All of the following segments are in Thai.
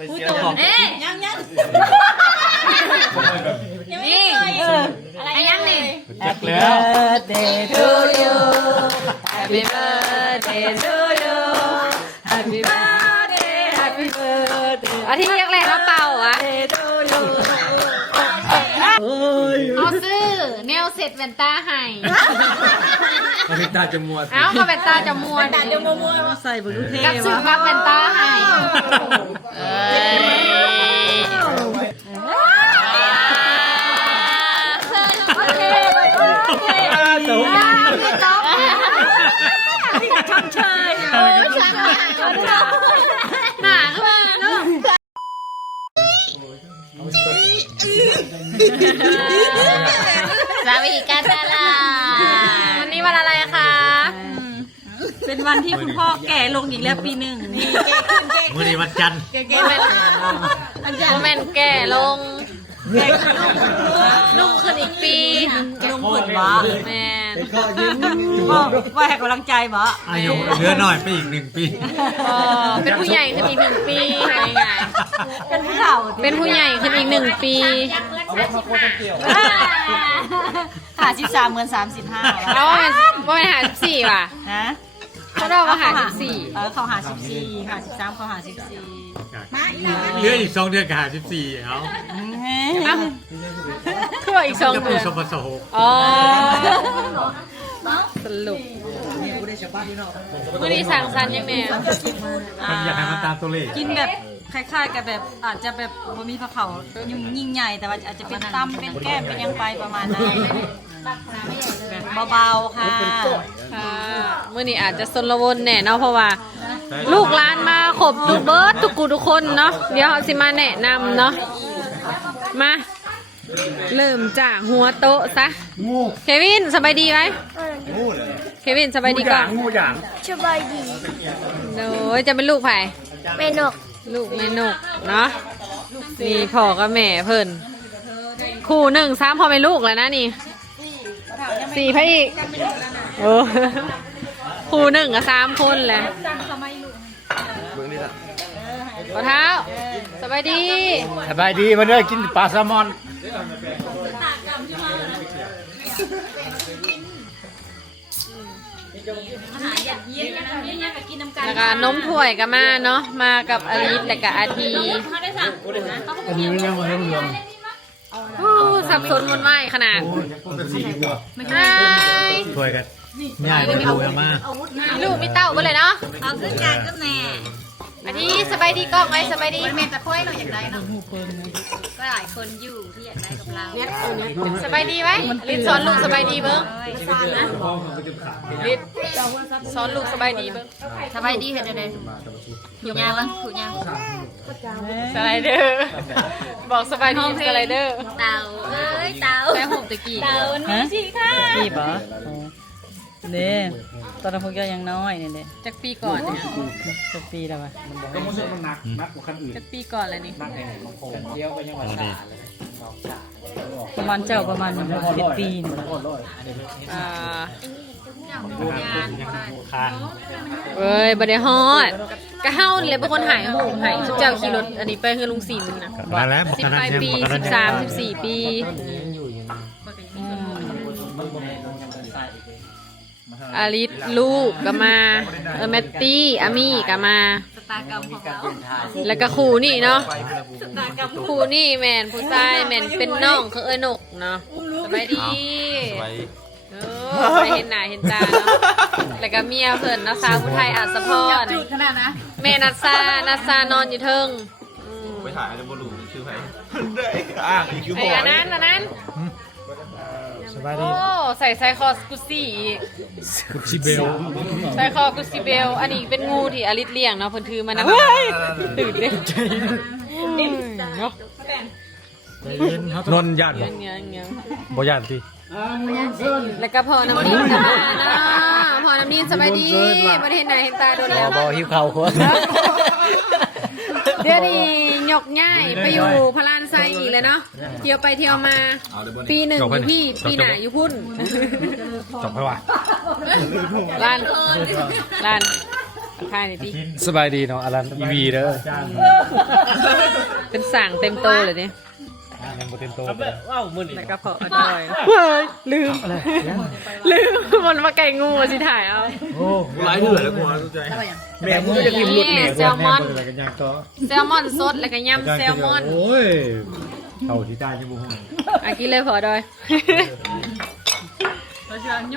เอ๊ยยังนี่อะไรยังนี่ Happy birthday to you Happy birthday to you Happy birthday Happy birthday อาทิตย์แรกๆแล้วเป่าอ่ะ to you เอาซื้อแนวเสร็จแว่นตาให้ อาทิตย์ตาจะมัว เอ้าก็แว่นตาจะมัว ใส่บุญเท กับซื้อกับแว่นตาให้หนาขึ้นมาเนาะสวัสดีกันดาราวันนี้วันอะไรคะ เป็นวันที่คุณพ่อแก่ลงอีกแล้วปีหนึ่งนี่ มื้อนี้วันจันทร์ โมเมนแก่ลงนุ่มขึ้นอีกปี ลงเปิดบ่ แม่ พ่อว่าให้กำลังใจบ่ อายุเหลือหน่อยไปอีก1 ปี เป็นผู้ใหญ่ขึ้นอีก1 ปีไง เป็นผู้เฒ่า เป็นผู้ใหญ่ขึ้นอีก1 ปี 53เหมือน35 แล้วว่าหา14ว่ะ ฮะ เขาเราก็หา14 เขา54 53เขา54 เหลืออีก2 เดือนก็54เอา คือว่าอีก2 จะ เดื ปู อน สปสหก อ๋อสรุปมื่อนี้สั่งซันยังไง มันอยากให้มันตามตัวเลข กินแบบคล้ายๆกับแบบอาจจะแบบบ่มีพระเขายิ่งใหญ่แต่ว่าอาจจะเป็นตำเป็นแก้มเป็นยังไปประมาณนั้นแบบเบาๆค่ะ ค่ะมื่อนี้อาจจะสนละวนแน่เนาะเพราะว่า ลูกหลานมาขบทุกเบิร์ดทุกกูทุกคนเนาะเดี๋ยวเขาสิมาแนะนำเนาะมาเริ่มจากหัวโต๊ะซะเควินสบายดีไหมเควินสบายดีก่อน งูอย่าง สบายดี โอ้ยจะเป็นลูกไผ่ เมนก ลูกแม่นกเนาะนี่พ่อกับแม่เพิ่นคู่1 3พ่อแม่ลูกแล้วนะนี่4พ่ออีกโอ้คู่1กับ3 คนแหละขอเท้าสบายดี สบายดีมาเด้อกินปลาแซลมอน แล้วก็นมถ้วยก็มาเนาะมากับอลิสและก็อาที อันนี้ยังมาเรื่อง สับสนวนวายขนาดไอ้ ช่วยกันง่ายไปดูเอามา มีลูกมีเต้าก็เลยเนาะ เอาขึ้นการก็แม่ อันนี้สบายดีกล้องไหมสบายดีเมนตะค่อยหน่อยอยากได้เนาะก็หลายคนอยู่ที่อยากได้กับเราสบายดีไหมลิศสอนลูกสบายดีเบิ้งลิศสอนลูกสบายดีเบิ้ง สบายดีเห็นอะไรอยู่ยาวมั้งถูกยาว สไลเดอร์บอกสบายดีสไลเดอร์ เต่าเอ้ยเต่า แค่หกตะกี้ เต่านี่สิค่ะ ปีปะเด้ตอนนั้นพวกยังน้อยนี่เด้ จากปีก่อนเนี่ย จะปีแล้ววะ จากปีก่อนเลยนี่ ประมาณเจ้าประมาณ10 ปีนี่ อ่า คาน เอ้ยบ่ได้ฮอดกะเฮาเลยเป็นคนหายโหงหายสุดเจ้าขี่รถอันนี้ไปคือลุงศิลป์นะ มาแล้ว 10 ปลายปี13 14 ปีอาริสลูกก็มาแมตตี้อามี่ก็มา สตากรรมของเรา แล้วก็ครูนี่เนาะครูนี่แมนผู้ชายแมนเป็นน้องเขานกเนาะสบายดีไปเห็นหน้าเห็นตาเนาะแล้วก็เมียเพิ่นเนาะสาวผู้ไทยอัศพร จุดขนาดนะ แม่นัสซานอนอยู่เทิง ไปถ่ายจะบลูชื่อใครได้อ่างอีกคือ ไอ้อันนั้น สบายดี โอ้ใส่คอกุซี่อีก กุชิเบล ใส่คอกุซี่เบลอันนี้เป็นงูที่อลิสเลี้ยงเนาะเพิ่นถือมานะตื่นเด้เนาะ นนยัน เงี้ย บ่ยันสิ แล้วก็พอน้ำนิ่งก็มาเนาะพอน้ำนิ่งสบายดีบ่ได้เห็นหน้าเห็นตาโดนแล้ว บ่หิวข้าวควร เดี๋ยวนี้หยกง่ายไปอยู่พลานไซอีกเลยเนาะเที่ยวไปเที่ยวมาปี1อยู่พี่ปีหน้าอยู่พุ่น จบไปว่ะ ร้าน ค่ายนี่ดิ สบายดีเนาะอลันอีวีเด้อ เป็นสั่งเต็มโตเลยดิ ยังบ่เต็มโต ว้าวมื้อนี้ แล้วก็พออร่อยเฮ้ยลืมลืมมันมาไก่งูสิถ่ายเอา โอ้ หลายเถื่อแล้วกูเข้าใจแม่มึงก็จะกินรถแม่ แซลมอน อะไรกันยังต่อ แซลมอนสดแล้วก็ยำแซลมอน โอ้ยเท่าที่ได้จะบ่ฮู้ อากินเลยพอดอย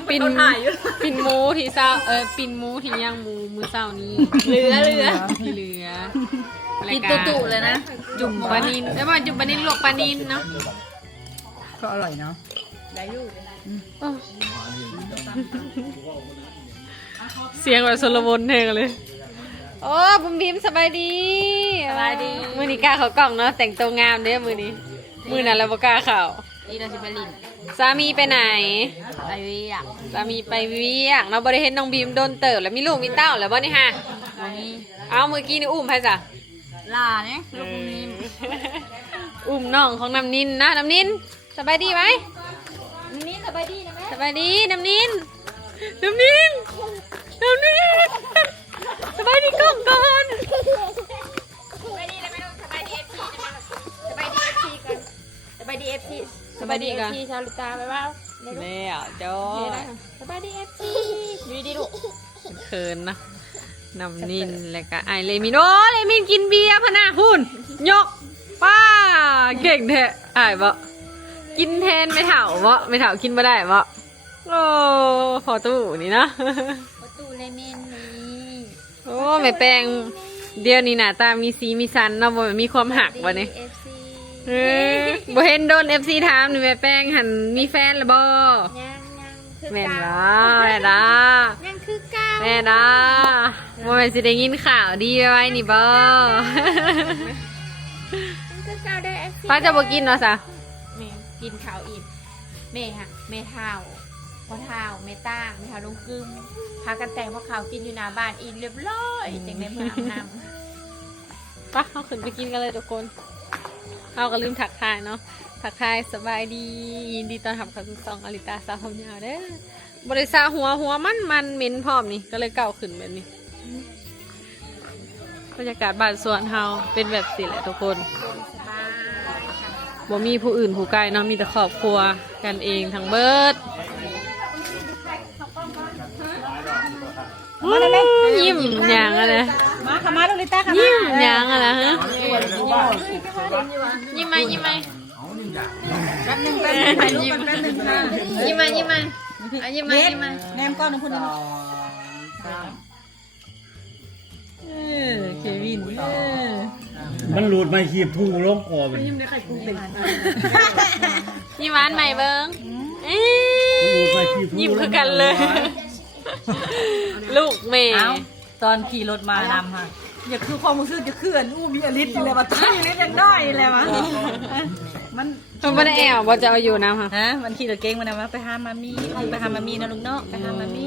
ปินปินหมูที่เศร้าปินหมูที่ย่างหมูมือเศร้านี้เหลือที่เหลือ กินตุๆเลยนะ จุ่มปลานินแล้วมาจุ่มปลานินลวกปลานินเนาะ ก็อร่อยเนาะ เสียงแบบสลวนเท่กันเลยโอ้บุมบีมสบายดีมือนี้กล้าเขากล่องเนาะแต่งตัวงามเด้อมือนี้มือนั้นเราบ่กล้าเขา อีเราสิไปลิน สามีไปไหน ไปเวียก สามีไปเวียกเนาะบ่ได้เห็นน้องบีมโดนเติบแล้วมีลูกมีเต้าแล้วบ่นี่ฮะ วันนี้ เอาเมื่อกี้นี่อุ้มใครจ้ะ ลาเนี่ยลูกนี้ อุ้มน้องของน้ำนินนะน้ำนินสบายดีไหม นี่สบายดีนะแม่ สบายดีน้ำนินน้ำนินน้ำนินสบายดีกล้องก่อน สบายดีนะแม่สบายดีเอฟซีนะแม่สบายดีเอฟซีกันสบายดีเอฟซีชาวลิตาไปบ้าง แล้วจอย สบายดีเอฟซีดูดีลูก เขินนะน้ำนินแล้วก็ไอเลมินโอ้เลมินกินเบียร์พะนะหุ่นยกป้าเก่งแท้ไอ้บ่กินแทนไม่เถ่าบ่ไม่เถ่ากินบ่ได้บ่โอ้พอตู้นี่นะ ประตูเลเมนนี่ โอ้แม่แป้งเดี๋ยวนี้หน้าตามีสีมีสันเนาะบ่แม่นมีความหักวะนี่ เอฟซี บ่เห็นโดน FC ถามนี่แม่แป้งหันมีแฟนแล้วบ่ ยังคือ แม่น เก่า บ่แม่นบ่ ยังคือเก่า แม่นบ่บ่แม่นสิได้ยินข่าวดีไว้นี่บ่ ยังคือเก่าได้เอฟซี ป้าจะบ่กินเนาะซะ แม่กินข้าวอิ่มแม่ฮะแม่เท้าพ่อเท้าแม่ต้างแม่เท้าลงกึมพากันแต่งพ่อข้าวกินอยู่หน้าบ้านอิ่มเรียบร้อยจังได้เมื่ออาบน้ำ ไป้าเฮาขึ้นไปกินกันเลยทุกคนเฮาก็ลืมทักทายเนาะทักทายสบายดียินดีต้อนรับเข้าสู่ช่องอลิตาสาวผมยาวเด้อบริษัทหัวมันเหม็นพร้อมนี่ก็เลยเก่าขึ้นแบบนี้บรรยากาศบ้านสวนเฮาเป็นแบบสิแหละทุกคน สบายค่ะ บ่มีผู้อื่นผู้ไกลเนาะมีแต่ครอบครัวกันเองทั้งเบิดยิ้มอย่างอะไร มาค่ะมาลูกลิต้าค่ะ ยิ้มอย่างอะไรฮะยิ้มไหมยิ้มไหม แป๊บนึงถ่ายรูปกันแป๊บนึงค่ะ ยิ้มไหมยิ้มไหมอ่ะยิ้มไหมยิ้มไหม แนมก้อนหนึ่งคนนึงเควิน มันหลุดไม่ขีบพุ่งลงคอมัน ยิ้มหวานใหม่เบิ้งเอ้ยยิ้มคือกันเลย ลูกเมย์ ตอนขี่รถมานำค่ะอย่าคือความรู้สึกจะเคลื่อนมีอลิสอยู่เลยว่าตั้งอลิสยังได้เลยว่ะมัน มันไม่ได้แอบว่าจะเอาอยู่น้ำค่ะ ฮะมันขี่รถเก่งมานะว่าไปหามามีไปหามามีนะลุงเนาะไปหามามี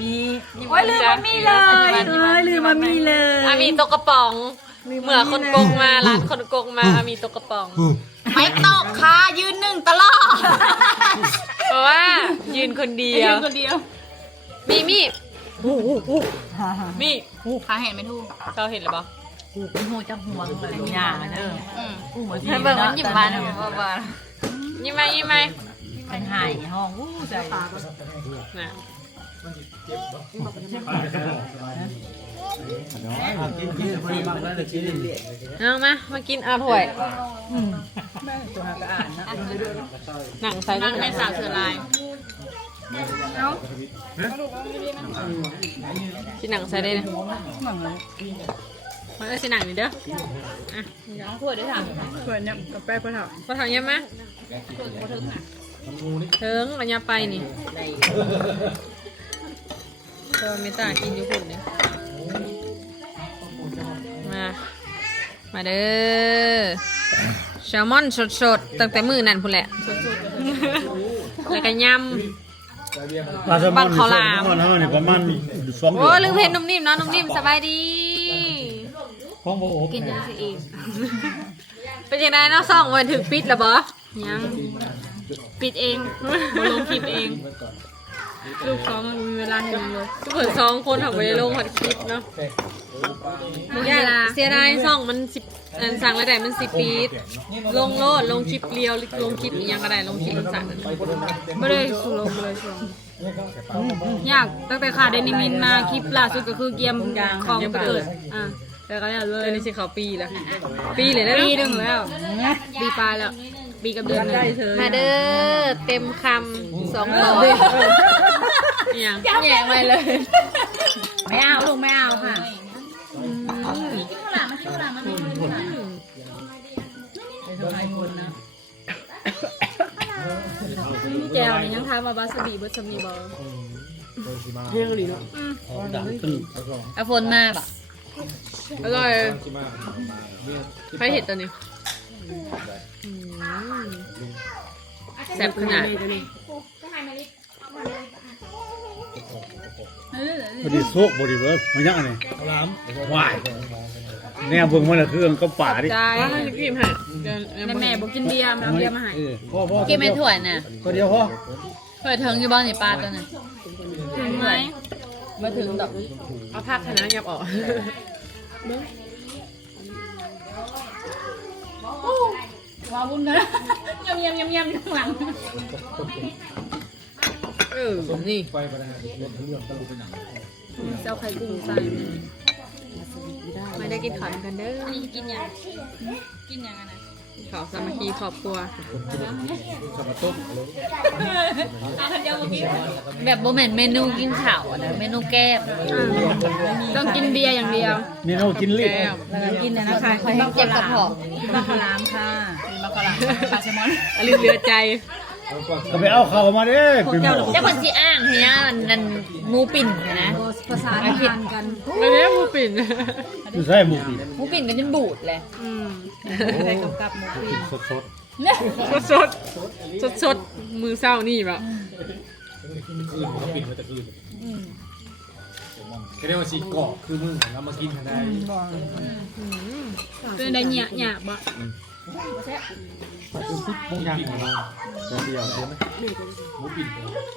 มีโอ้ยลืมมามีเลยลืมมามีเลย อามีตกกระป๋องเหมือนคนโกงมาร้านคนโกงมาอามีตกกระป๋อง ไม่ตกค่ะยืนหนึ่งตลอด เพราะว่ายืนคนเดียวมีมี ขาเห็นไม่ถูก เราเห็นหรือเปล่า หูจับหัวเลยยาเด้ออู้เหมือน ให้เบิ่งมันหยิบมานะว่า ยิ้มไหมยิ้มไหม มันหายห้องอู้ใจ น่ะเอามากินอาถ้วย ตัวหากระอ่านนะ หนังใส่ นั่งในสาวเสือลาย ที่หนังใส่ได้เลยมันก็สิหนังนี่เด้ออ่ะ น้องขวดด้วยค่ะ ส่วนเนี่ยกับแป้งก็เถอะ พอถามยังมะเถิงระยะไปนี่ตัวเมตากินอยู่คนนี่มาเด้อแซลมอนสดๆตั้งแต่มื้อนั่นพุ่นแหละแล้วก็ยำ ปลาแซลมอนนี่เฮานี่ประมาณ2 โอ้ลืมเพนนุ่มนิ่มเนาะนุ่มนิ่มสบายดี ของบ่โอบ กินยังสิเอง เป็นยังไงเนาะซ่องวันถึงปิดแล้วบ่ยัง ปิดเองบลงคลิปเอง ลูกสองมันมีเวลาให้ลงเลยทุกคนสองคนทำไปลงหัดคลิปเนาะเสียดายช่องมันสั่งแล้วแต่มัน10 ปีลงโลดลงคลิปเรียวลงคลิปอีกยังก็ได้ลงคลิปสั่งไม่ได้สูงลงเลยช่วงยากตั้งแต่ขาดเดนิมินมาคลิปล่าสุดก็คือเกมของเกิดแต่ก็อยากเลยนี่สิเขาปีแล้วปีเลยนะปีหนึ่งแล้วปีปลายแล้วปีกับเดือนมาเด้อเต็มคำ2 ต่ออย่างแย่ไปเลยไม่เอาลูกไม่เอาค่ะแจวนี่ยังทำมาบาสบีบสมีบอลเรื่องหรือเอาฝนมาปะอร่อยใครเห็ดตัวนี้แซ่บขนาด บริสุทธิ์บริเวณมันยังไงวายแนวเบิ่งมันละเครื่องก็ป่าดิ ใช่กินให้แม่บอกกินเบียร์เบียร์มาให้กินไม่ถั่วน่ะ ก็เดียวพ่อ เปิดเทิงอยู่บ้านนี่ปลาตัวน่ะถึงไหมมาถึงดอกเอาผักคณะยับออกว้าวบุญนะยำข้างหลังนี่เจ้าไข่กุ้งใส่ไม่ได้กินข้าวกันเด้ออันนี้กินยังไงนะข้าวสามัคคีครอบครัวแบบโมเมนต์เมนูกินข้าวนะเมนูแก้มต้องกินเบียร์อย่างเดียว เมนูกินลิ้น แล้วกินนะนะคะคอยให้เจ็บกระเพาะมะขามค่ะมะขามปลาแซลมอน อลิเหลือใจ ก็ไปเอาเข้ามาเด้เป็นหมอ เจ้าคนที่อ้างเฮียมันงูปิ่นนะ ภาษาอาหารกัน ไม่ได้งูปิ่น ใช่หมูปี งูปิ่นกันจนบูดเลย ใส่กับหมูปิ้ง สดมือเศร้านี่แบบ เรียกว่าสีกรอบคือมึงเรามากินกันได้ คือได้หยาบบ่ ปุ้งยางของเราเดียวใช่ไหมหมูปิ่น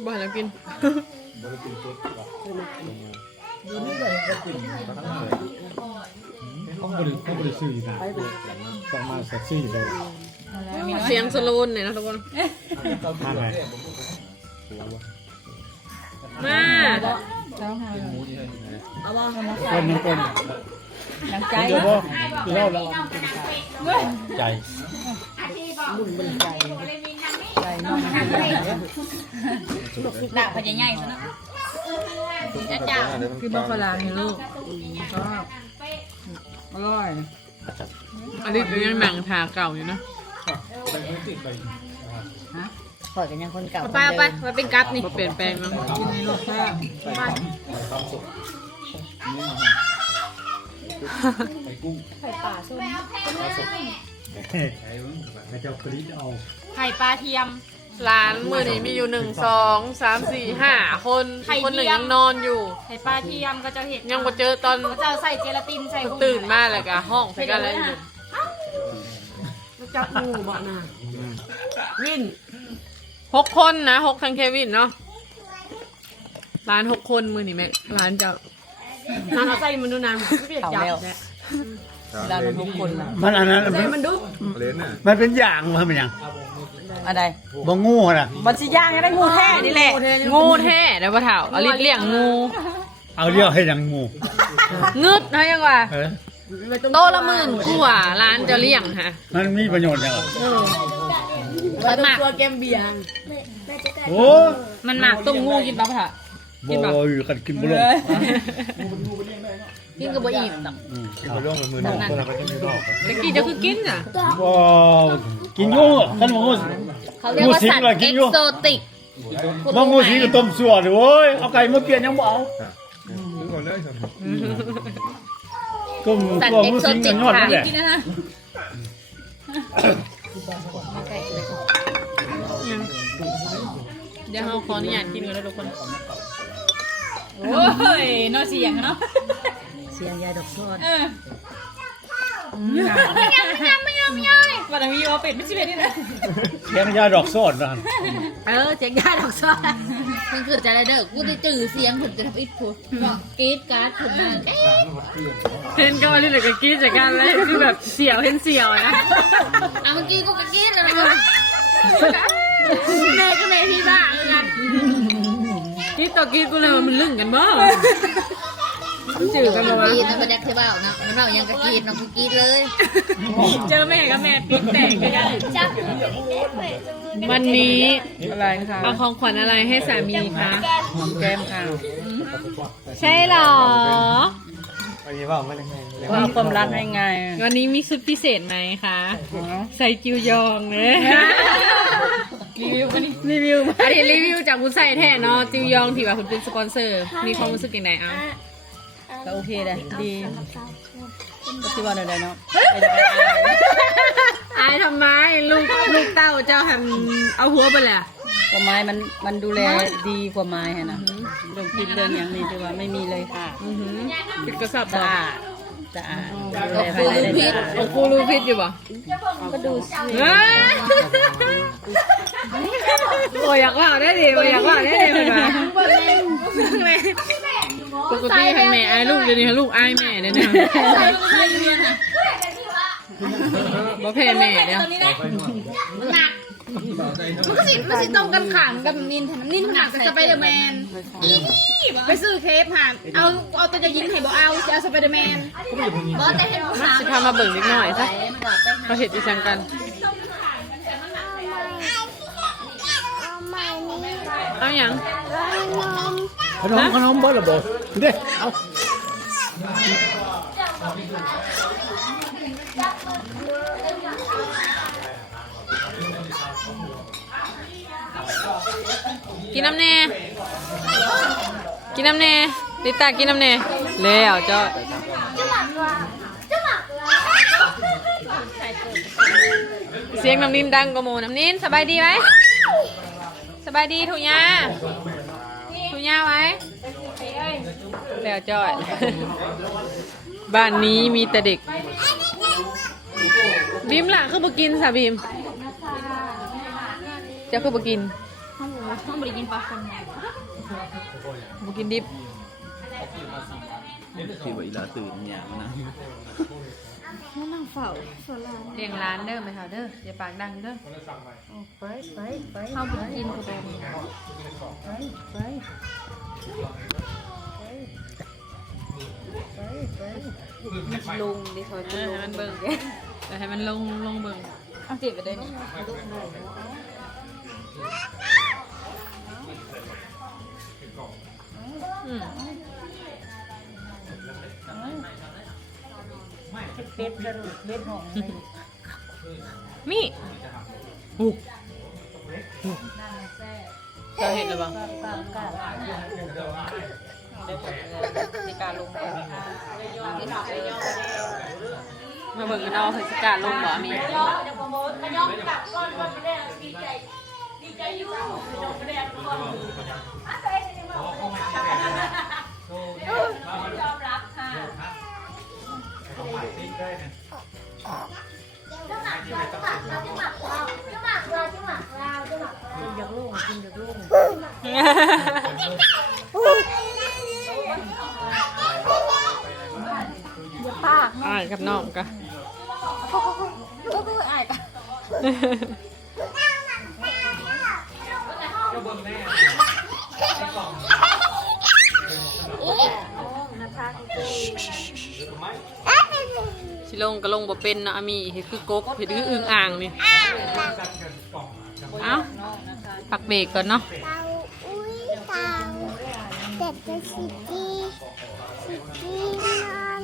บ่แล้วกิน เขาบริสุทธิ์นะต้องมาสักซี่เลย เสียงสโลนเนี่ยนะทุกคน ทานไหม มา คนนึงเป็น น้ำใจ เดี๋ยวพ่อเล่าแล้วใจ หนักพญาใหญ่ซะนะคือมะขามนี่ลูกชอบอร่อย อันนี้ยังหนังทาเก่าอยู่นะ เปิดกันยังคนเก่า เอาไปมาเป็นกัดนี่เปลี่ยนแปลงมั้ง กินในรสชาติ ให้เจ้าคลิปเอา ไข่ปลาเทียม ร้านมือนี้มีอยู่1 2 3 4 5 คนคนหนึ่งยังนอนอยู่ ไข่ปลาเทียมก็จะเห็ด ยังมาเจอตอน ก็จะใส่เจลาตินใส่กุ้ง ตื่นมาเลยกะห้องใส่กันอะไรอยู่ จับงูบ่น่ะ วิน6 คนนะ6ทั้งเควินเนาะร้าน6 คนมือนี่แม่ร้านจะ นางเอาใส่มันดูนางไม่เปียกจับเนี่ย เราทุกคนนะ มันอันนั้น ใส่มันดู เล่นน่ะ มันเป็นอย่างมันเป็นอย่าง อะไร บ่งูน่ะ มันสิย่างก็ได้งูแท้นี่แหละ งูแท้เดี๋ยวพ่อเฒ่าอลิเลี้ยงงู เอาเรียกให้อย่างงู งึดนะยังว่า เออ โตละ10,000กว่าร้านจะเลี้ยงฮะ มันมีประโยชน์ยังไง มันหมัก ตัวเกมเบียร์ โอ้ มันหมักต้มงูกินปะพ่อเฒ่า บ่อยู่กันกินบ่ลง กินกับบ่อิ่มดอก กินไปร่วงกับมือหนึ่งคนเราไปกินไม่รอบ ตะกี้จะคือกินอ่ะ บ่กินงูกันบ่งู เขาเรียกว่าสัตว์เอ็กโซติก บ่งูสีก็ต้มสั่วดิโว้ยเอาไก่มาเปลี่ยนยังบ่เอา ทุกคนเลย ต้มตัวงูสิงกันยอดนี่แหละ กินนะ เดี๋ยวเราขออนุญาตกินกันแล้วทุกคน โอ้ยน่าเสียงเนาะเสียงยายดอกซอด วันนี้ว่าเป็ดไม่ใช่เป็ดนี่นะ เสียงยาดอกโซดนั่น เจ๊งได้ดอกซ้อน มันคือจะได้เด้อกูได้จื่อเสียงผมจะทำอิดพูดกรีดการ์ดผมนั่น เห็นก็มาที่เหลือก็กรีดจากกันเลยคือแบบเสียวเห็นเสียวนะ เมื่อกี้กูก็กรีดแล้วแม่ก็แม่พี่บ้าเหมือนกัน กรีดต่อกรีดกูเลยมันลึ่งกันบ่มันจืดกันบ่วะ กรีดนะมันจะเทบ้านะมันเบ้ายังกะกรีดน้องกูกรีดเลย เจอแม่กับแม่ปิ๊กแตกกันวันนี้อะไรคะเอาของขวัญอะไรให้สามีคะแก้มค่ะใช่หรอ ไปยี่บ้าไม่ได้ไง ว่าความรักให้ไง วันนี้มีชุดพิเศษไหมคะใส่จิวยองเลยรีวิวอันนี้รีวิวจากคุณใส่แท้เนาะจิวยองที่ว่าคุณเป็นสปอนเซอร์มีความรู้สึกยังไงอ่ะ ก็โอเคเลยดีก็ที่ว่าอะไรเนาะ อายทำไมลูกเต้าเจ้าทำเอาหัวไปเลย ก็ไม้มันดูแลดีกว่าไม้ฮะนะเรื่องกินเรื่องอย่างนี้ถือว่าไม่มีเลยค่ะ ปิดกระสอบ สะ บ่ อาดสะอาดดูแลภายในได้สะอาด โอ้กูรู้พิษอยู่ป่ะ ก็ดู โอ้ยอยากว่าได้ดิโอ้ยอยากว่าได้ดิเหมือนกันปกติให้แม่อายลูกเดี๋ยวนี้ลูกอายแม่เนี่ยนะบ่แพ้แม่เนี่ย มันสิตรงกันขางกับนินนินขางกับสไปเดอร์แมนไปซื้อเคปผ่านเอาตัวจะยิงให้บอกเอาจะเอาสไปเดอร์แมนบอสแต่ให้บอก สิพามาเบิ่งนิดหน่อยซะเขาเห็นดิฉันกันเอาอย่าง ขนมเบิดละบ่เด้เอา กินน้ำเน่กินน้ำเน่ลิตากินน้ำเน่แล้วเจ้าเสียงน้ำนินดังกว่าหมูน้ำนินสบายดีไหมสบายดีถูกยาไว้แล้วจ้อย บ้านนี้มีแต่เด็กบีมล่ะคือบ่กินสาบีมเจ้าคือบ่กิน ต้องบริกินปลาคน บ่กินดิบ ที่ว่าอีลาตื่นเนี่ยมันนะ เลี้ยงร้านเด้อไหมคะเด้ออย่าปากดังเด้อ เข้าบริกินกูโดน ลุงดิคอย ให้มันเบิ่งแต่ให้มันลงเบิ่ง เอาจิบไปได้นี่ อืม เป็ดกระดูกเบ็ดหอม มีอู้เราเห็นหรือเปล่า ในการลง มาเบิ่งกันเอาเฮสการลงบ่มีอ่านกับน้องกัน ก็คืออายกัน สิลงก็ลงบ่เป็นนะอามีเฮ็ดคือกบเฮ็ดคืออึ่งอ่างนี่เอ้าพักเบรกก่อนเนาะ เด็กจะสิจีนอน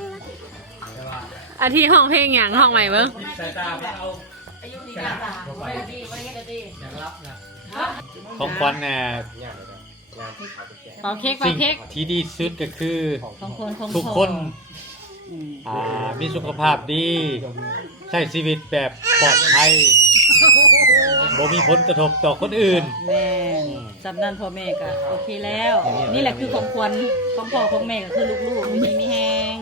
อาทิห้องเพลงหยังห้องใหม่เบิ่ง ของขวัญน่ะ เป่าเค้ก สิ่งที่ดีสุดก็คือ ของคนของ ทุกคนมีสุขภาพดี ใช้ชีวิตแบบปลอดภัยบ่มีผลกระทบต่อคนอื่น แม่สำนันพ่อแม่ก็โอเคแล้ว นี่แหละคือของขวัญของพ่อของแม่ก็คือลูกๆมีแห้ง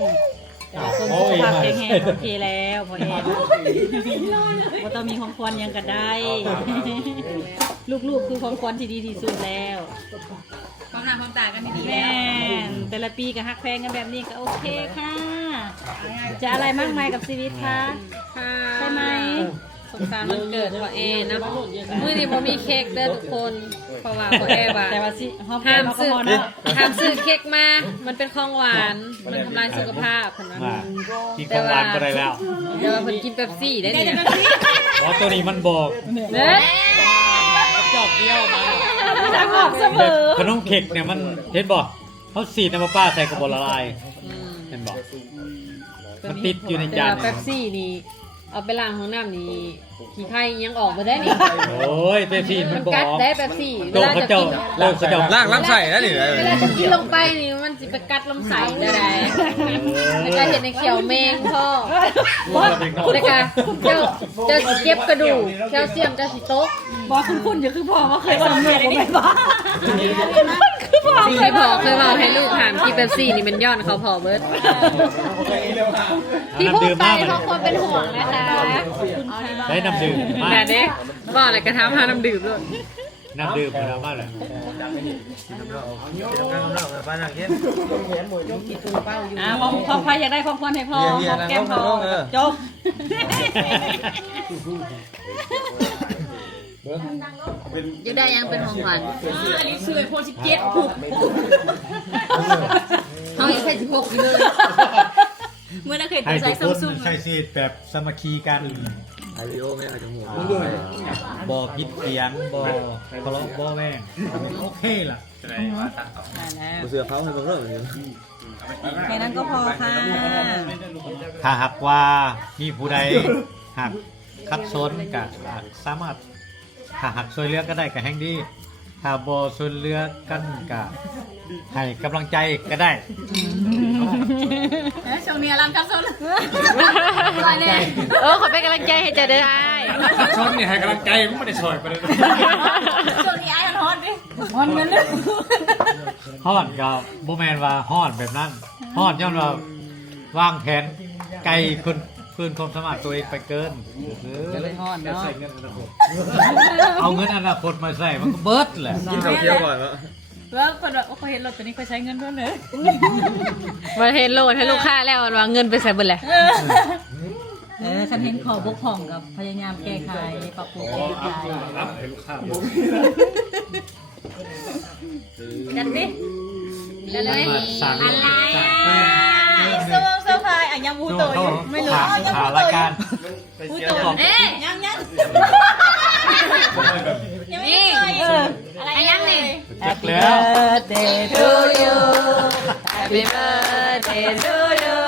คนสุขภาพแข็งแรงโอเคแล้วพอเองว่าต้องมีของควรยังกันได้ ลูกๆคือของควรที่ดีที่สุดแล้ว ความหน้าความตากันดีๆ แม่นแต่ละปีก็ฮักแพงกันแบบนี้ก็โอเคค่ะ จะอะไรมากมายกับชีวิตคะใช่ไหม สงสารวันเกิดพ่อเอนะมื้อนี้บ่มีเค้กเด้อทุกคนเพราะว่าพ่อเอว่า แต่ว่าสิหอมแก้ ห้าม ม ซื้อ พอเนาะ ห้ามซื้อเค้กมา มันเป็นของหวาน มันทำลายสุขภาพเพิ่นว่า มากินของหวานก็ได้แล้ว เดี๋ยวว่าเพิ่นกินเป๊ปซี่ได้เนี่ย เพราะตัวนี้มันบอก เด้อ จอกเดียวมา จะออกเสมอ ขนมเค้กเนี่ยมันเห็นบอกเขาสีดน้ำปลาใส่กระบอกละลายเห็นบอกมันติดอยู่ใน แต่ จาน ว่าเป๊ปซี่นี่เอาไปล้างห้องน้ำนี่ขี้ไข่ยังออกมาได้นี่ โอ้ยเป๊ปซี่มันบอ กัด ก ได้เป๊ปซี่เว โต ลา เขา จะ เจ้า กิน โตเขาเจ้า ล่างล้ำใส่นะนี่ เวลาจะกินลงไปนี่มันสิไปกัดลำไส้ได้ไดแล้วก็เห็นในเขียวแมงพ่อแล้วก็เจ้าสิเก็บกระดูกแคลเซียมเจ้าสิตก บอกคุณอย่าคือพ่อว่าเคยสำเร็จไหมบ้าคือพ่อ สิ่งที่พ่อเคยบอกให้ลูกถามที่เป๊ปซี่นี่มันย้อนเขาพอเบิร์ดที่พูดไปเพราะความเป็นห่วงนะคะ ได้น้ำดื่มมา แต่เด็กบอกอะไรก็ทำหาน้ำดื่มด้วย น้ำดื่มมาบ้างเลย ป้านักเก็ต พ่อพายอยากได้ของควรให้พ่อหอมแก้มพ่อจบ อยู่ได้ยังเป็นของขวัญ อันนี้ซื้อโพสิเจ็ดผูก เขาอีกแค่16อยู่เลย เมื่อนั้นเคย ให้ ใส่ ทุก ซั ค ม น ซุง ใช้ชีวิตแบบสามัคคีกัน ไอโอไม่เอาจมูก บ่ผิดเสียงบ่ทะเลาะบ่แม่งโอเคล่ะ เสือเขาให้บังเริ่ม แค่นั้นก็พอค่ะ ถ้าหากว่ามีผู้ใดหักคัดสนก็สามารถถ้าหักช่วยเหลือก็ได้ก็แห่งดีถ้าบ่ช่วยเหลือกันก็ให้กำลังใจก็ได้ ช่วงนี้รำกันโซน ขอเป็นกำลังใจให้เจได้ ชนนี่ให้กำลังใจมันไม่ได้ช่วยไปเลย ช่วงนี้ไอ้ฮอนดิฮอนเงินเลย ฮ้อนก็บ่แม่นว่าฮ้อนแบบนั้นฮ้อนย้อนว่าวางแผนไกลคนพื้นความสามารถตัวเองไปเกิน เลยฮอนเนาะ เอาเงินอนาคตมาใส่มันก็เบิดแหละ กินข้าวเคี่ยวก่อนแล้ว แล้วคนแบบเขาเห็นรถตัวนี้เขาใช้เงินด้วยเนอะ มาเห็นโหลดให้ลูกค้าแล้วว่าเงินไปใส่เบิดแหละ ฉันเห็นขอบกพร่องกับพยายามแก้ไขปรับปรุงแก้ไข รับให้ลูกค้า กันดิ เลย สั่งจาก เซอร์ไพรส์อ่ะยังมูโตอยู่ไม่รู้ หารายการ มูโตยังนี่ยังอะไรยังนี่ จักแล้ว Birthday to you Happy birthday to you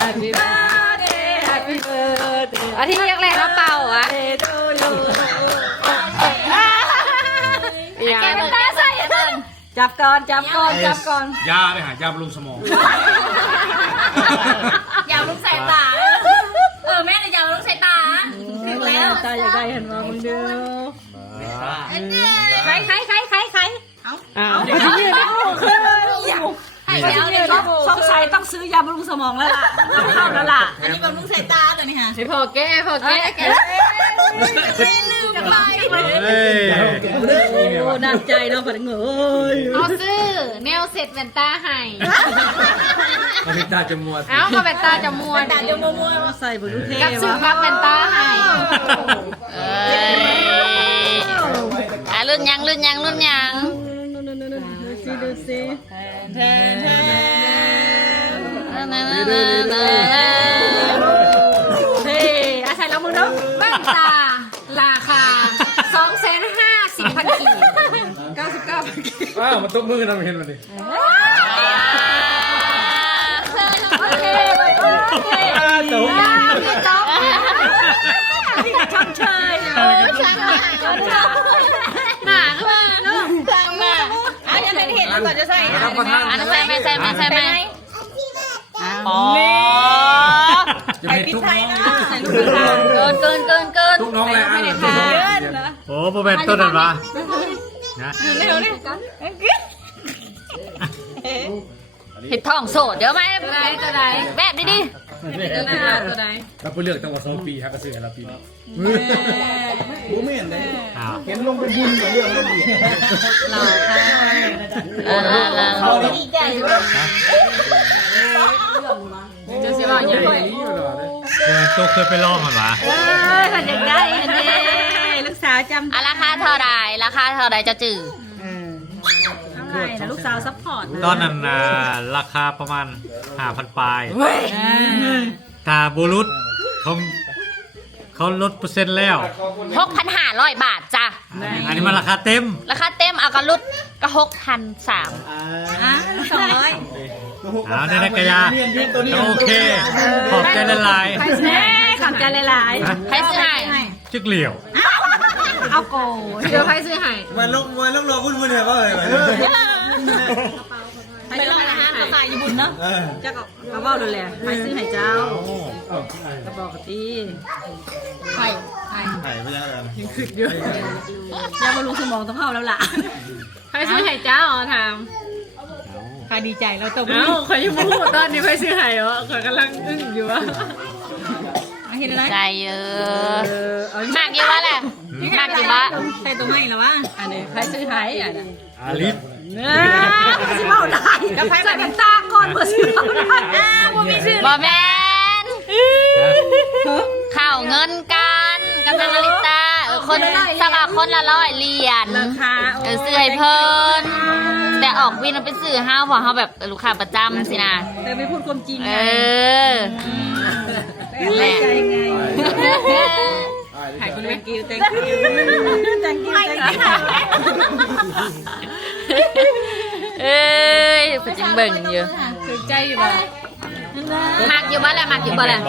Happy birthday Happy birthday อาทิตย์แรกๆเราเป่าอ่ะ to you แกเป็นตาใส่เดิน จับก่อนจับก่อนจับก่อน ยาเลยหายาบำรุงสมอง อย่าลุกใส่ตาแม่เนี่ยอย่าลุกใส่ตาถึงแล้ว ตาอยากได้เห็นว่ามึงดู ใคร อ้าว เดี๋ยวยืนขึ้นเลย ให้ไปเอาเลย ช่องชัยต้องซื้อยาบำรุงสมองแล้วล่ะเข้าแล้วล่ะ อันนี้บำรุงใส่ตาตัวนี้ฮะ ให้พอแก้แก ไม่ลืมกันไป เฮ้ย โอ้น่าใจเนาะผัดเงย เอาซื้อแนวเสร็จแว่นตาให้ เขาพิจารณาจมูก เอากับแว่นตาจะมวน ตาจะมัว ใส่บรุเท กับซื้อกับแว่นตาให้รุ่นยังดูสิแทนเฮ้อาศัยเรามึงเนาะ แว่นตาราคา 250,000 กีบ99,000 อ้าวมันตบมือนะมันเห็นมันดิ โอเคโอเค ตบ พี่ต๊อก ชมเชย ช่างหนาขึ้นมาเนาะ ช่างมาอันนี้เห็นแล้วก่อนจะใส่ อันนั้นใส่ไหมอ๋อ จะมีทุกน้อง เกิน ทุกน้องแหละ ไม่ได้ทาน โอ้โหเป็นต้นอะไรวะนะ เร็วเลย อ เห็ดทองโสดเดี๋ยวไหมตัวใดแบบนี้ดิ ตัวไหนตัวไหน เราไปเลือกตั้งว่า2 ปีฮะก็ซื้อให้เราปีนี้ บูไม่เห็นเลย อ้าว เห็นลงเป็นบุญกับเรื่องเล่นเหรียญ เราค่ะ เรา ดีใจ จะสิว่าอย่างไร ตัวเคยไปลองมันวะ ขันยังได้เด้ลูกสาวจำ ราคาเท่าใดราคาเท่าใดจะจืด เท่าไหร่นะลูกสาวซัพพอร์ต ตอนนั้นราคาประมาณ 5,000 ปลายถ้าบุรุษเขาลดเปอร์เซ็นต์แล้ว 6,500 บาทจ้ะ อันนี้มันราคาเต็ม ราคาเต็มเอากระลุดก็6,300 200 เอาในนักกายาโอเค ขอบใจละลาย แม่ขอบใจหลาย ใครซื้อให้ จึกเหลี่ยว ๆเอาโก เดี๋ยวใครซื้อให้ มันลงรอพุ่นเห็นว่าอะไร ไปลองอาหารภาษาญี่ปุ่นเนาะเจ้าก็เว้าดูแลไปซื้อให้เจ้าก็บอกกันตีไป หายไปยังไง อย่ามาลุงสมองต้องเข้าแล้วล่ะ ใครซื้อให้เจ้าอ๋อถาม ใครดีใจเราตบมื เอ้า อ ขอยยังไม่พูดตอนนี้ใครซื้อให้เหรอขอยกำลังอึ้งอยู่วะ เห็นอะไร ใจเยอะมากกี่วะแหละมากกี่วะ ใส่ตัวไม่หรอวะอันนี้ใครซื้อไทยอ่ะ อาลิฟ สิเมาได้กับใครใส่กันตาก่อนเพื่อสิเมาได้บ่มีชื่อบ อแมนข่าวเงินกันกำลังอลิตาคนสบาคนละ100 เหรียญ ราคา ซื้อให้เพิ่นแต่ออกวินมันไปซื้อห้าวเพราะเขาแบบลูกค้าประจำสินะ แต่ไม่พูดความจริง เอ ไง อ แม่ใจไงถ่ายคุณ thank you thank you thank you thank you เอ้ยเป็นจังเบิ่งอยู่ ถูกใจอยู่บ่ มักอยู่บ้านแหละมักอยู่บ้านแหละ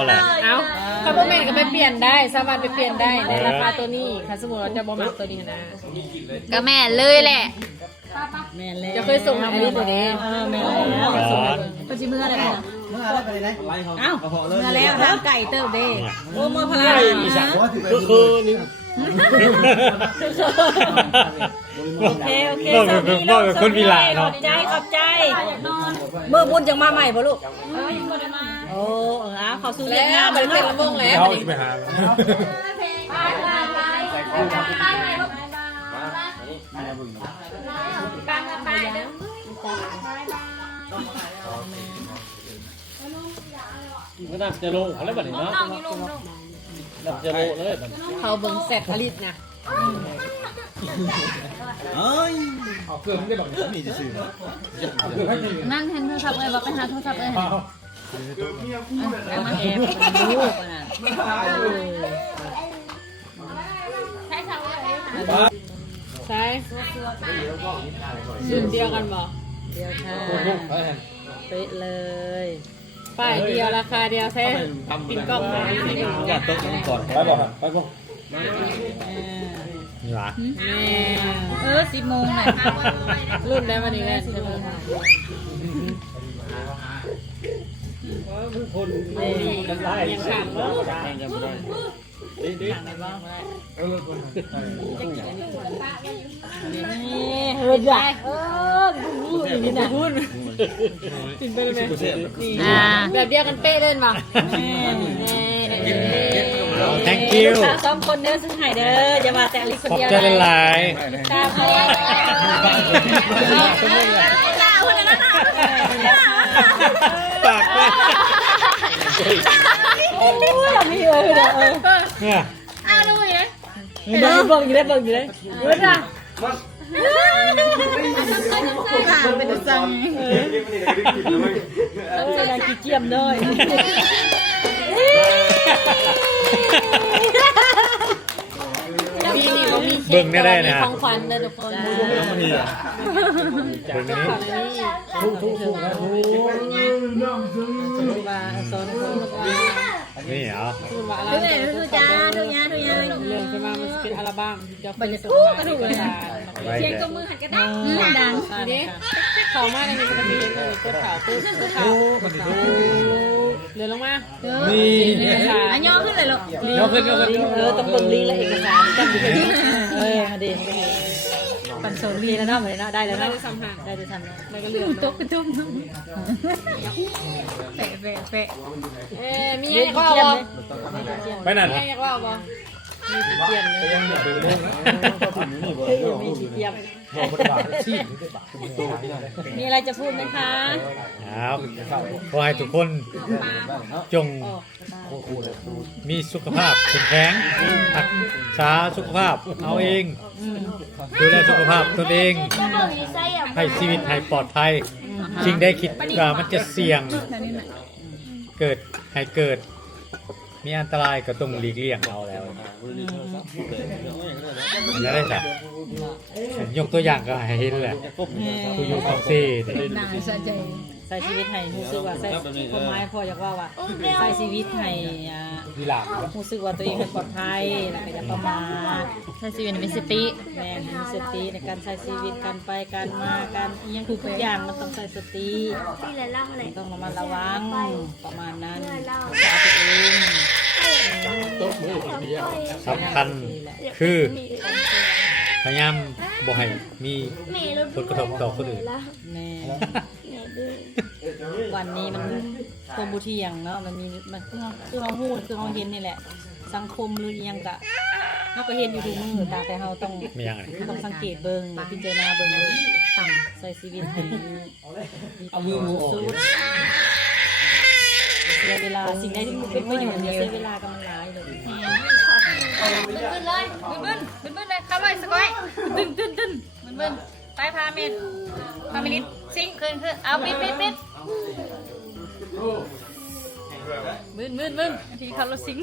เอ้าเขาบ่แม่นก็ไปเปลี่ยนได้สามารถไปเปลี่ยนได้ในราคาตัวนี้ค่ะสมมุติเราจะบ่มักตัวนี้นะ ก็แม่เลยแหละ แม่แล้ว จะเคยส่งให้อันนี้ตัวนี้ แม่แล้ว ก่อน ก็จิมืออะไรกัน เมื่อไรไปไหนเอ้าพอเลย มาแล้วทางไก่เติบเด้โอ้มือพลัง ก็คือนี่ โอเคโอเคสวัสดีลูกขอบใจขอบใจมือบุญจังมาใหม่ป่ะลูกโอ้ขอสู้เรียน แล้ว งาน มันเป็นระบงแล้ว เขาจะไปหา ก็น่าจะลงเขาแล้วแบบนี้เนาะน่าจะลงเลยแบบ เขาเบิ่งแซกอลิสนะ เอ้ยเอาเกลือไม่ได้บอกนี่จะซื้อ นั่งเห็นโทรศัพท์เลยบอกไปหาโทรศัพท์เลย มาแอบลูกน่ะ ใช่รุ่นเดียวกันบ่ เดียวค่ะเป๊ะเลย ป้ายเดียวราคาเดียวแท้ปิดกล้องมา อย่าตกก่อน ไปบอกไปบอก นี่หรอ 10 โมงน่ะ รุ่นได้มานี่แหละ คนกันไล่ยังขาดยังไม่ได้ดี เฮ้ยจ้ะ นี่นะพูดปิดไปเลยไหม แบบเดียวกันเป๊ะเลยป่ะ thank you สองคนเด้อซื้อให้เด้ออย่ามาแต่ลิคน ขอบ เดียว ใจละลาย ตาพ่อตาคนนั้นน่ะ ปากแม่ โอ้ยอย่ามีเลยเด้อ เนี่ย เบิ่งอยู่ได้เบิ่งอยู่ได้เบิ่งอ่ะเป็นสังนางขี้เกียจด้วย มีนี่ก็มี เบิ่งได้นะ ของขวัญเลยทุกคน เบิ่งนี้ ว่าสอนคนว่า นี่เหรอ ว่าอะไร ทุจ้าทุยา เรื่องขึ้นมามันเป็นอัลบั้มจะเป็นส่งมาในกระดาษ เสียงตัวมือหันกันได้ดัง นี่เขามาในมีปกติเลยกดข่าวปุ๊บกดข่าวเดินลงมา นี่ เอกสาร อันย่อขึ้นเลยลูก ต้องเบิ่งลิงก์และเอกสารจำดีๆ เออเด่น ปันโซนมีแล้วเนาะเหมือนเนาะได้แล้ว ได้ เนาะ จะซ้ำหาง ได้จะทำแล้ว แล้วก็เลือกตกไปจุ่ม เปะเปะเปะ มีอะไรก็เอาบ่ ไปนั่น มีอะไรก็เอาบ่ เทียมเลย มีขี้เกียจมีอะไรจะพูดไหมคะ ครับขอให้ทุกคนจงมีสุขภาพแข็งแรงรักษาสุขภาพเอาเองดูแลสุขภาพตนเองให้ชีวิตให้ปลอดภัยสิ่งใดคิดว่ามันจะเสี่ยงเกิดให้เกิดมีอันตรายก็ต้องหลีกเลี่ยงเอาแล้วแล้วได้จ้ะยกตัวอย่างก็ให้เห็นแหละผู้อยู่ของซีเนี่ย ใส่ชีวิตให้รู้สึกว่าใส่ความหมายพ่ออยากว่าใส่ชีวิตให้รู้สึกว่าตัวเองเป็นปลอดภัยแล้วก็จะประมาทใช้ชีวิตเป็นสติแม่มีสติในการใช้ชีวิตการไปการมาการอิหยังทุกอย่างมันต้องใช้สติ ที่ละเล่าอะไร ต้องระมัดระวังประมาณนั้นรักษาตัวเอง สำคัญคือพยายามบอกให้มีผลกระทบต่อคนอื่น แม่วันนี้มันคมบุเที่ยงเนาะมันมีมันคือเราพูดคือเราเห็นนี่แหละ สังคมหรืออิหยังกะเราก็เห็นอยู่ทุกมือแต่เราต้อง ไม่ยังไง ต้องสังเกตเบิ่งพิจารณาเบิ่งต่ำใส่ชีวิตให้เอามือสุดเสียเวลาสิ่งใดที่เป็นประโยชน์อย่าเสียเวลากับมันหลายเลย บึ้นเลยบึ้นเลยเข้าเลยสกอยตึ้นบึ้นไปพาเมนพาเมลิสซิงขึ้นเอาปิดบึ้นทีเขาเราซิง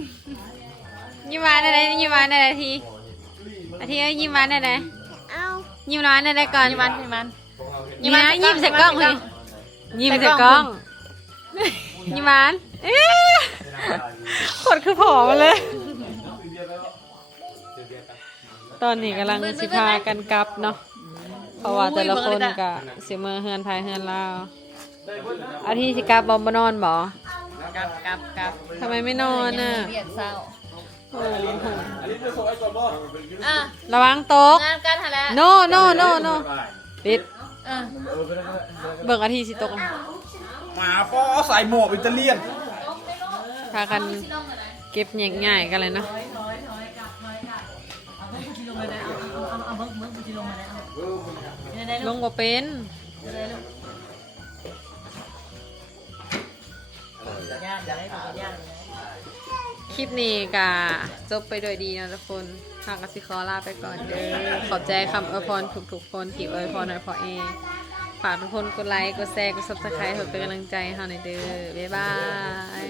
ยิ้มหวานได้ยิ้มหวานได้ทีอาทิตย์ยิ้มหวานได้ เอา ยิ้มหวานได้ก่อน ยิ้มมัน ยิ้มใส่กล้องเลยยิ้มใส่กล้องยิ้มหวานกดคือผอมาเลย ตอนนี้กำลังสิพากันกลับเนาะเพราะว่าแต่ละคนก็สิมือเฮือนไทยเฮือนลาวอาทิตย์สิกลับบอมบนอนบ่ กลับ ทำไมไม่นอนน่ะ เรียนเศร้า โอ้โห อ่ะ ระวังตก งานกันหาแล้ว no ปิด เออ เบิ่งอาทิตย์สิตก หมาป้อใส่หมวกอิตาเลียน พากันเก็บง่ายๆกันเลยเนาะลงบ่เป็นคลิปนี้ก็จบไปโดยดีนะทุกคนทางกสิขอลาไปก่อนเด้อขอบใจคำอวยพรทุกๆคนที่อวยพรหน่อยพอเองฝากทุกคนกดไลค์กดแชร์กด Subscribe เพื่อเป็นกำลังใจให้เราหน่อยเด้อบ๊ายบาย